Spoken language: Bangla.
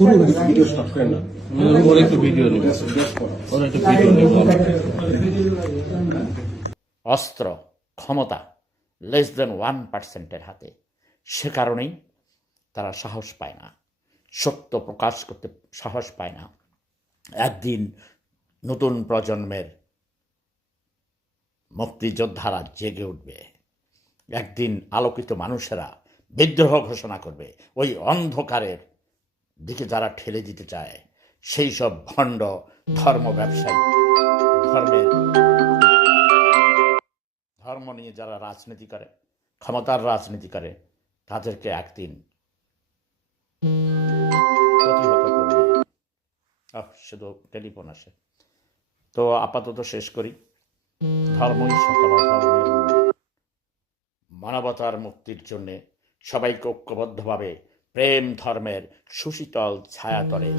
ভিডিও স্টপ করেন না। ওর একটু ভিডিও নেব, ওর একটু ভিডিও নেব। অস্ত্র ক্ষমতা লেস দেন 1% হাতে, সে কারণেই তারা সাহস পায় না, সত্য প্রকাশ করতে সাহস পায় না। একদিন নতুন প্রজন্মের মুক্তিযোদ্ধারা জেগে উঠবে, একদিন আলোকিত মানুষেরা বিদ্রোহ ঘোষণা করবে। ওই অন্ধকারের দিকে যারা ঠেলে দিতে চায়, সেই সব ভণ্ড ধর্ম ব্যবসায়ী, ধর্ম নিয়ে যারা রাজনীতি করে, ক্ষমতার রাজনীতি করে, তাদেরকে একদিন প্রতিহত করবে। শুধু টেলিফোন আসে। তো আপাতত শেষ করি। ধর্মই সকল ধর্মের মানবতার মুক্তির জন্যে সবাইকে ঐক্যবদ্ধভাবে প্রেম ধর্মের সুশীতল ছায়াতলে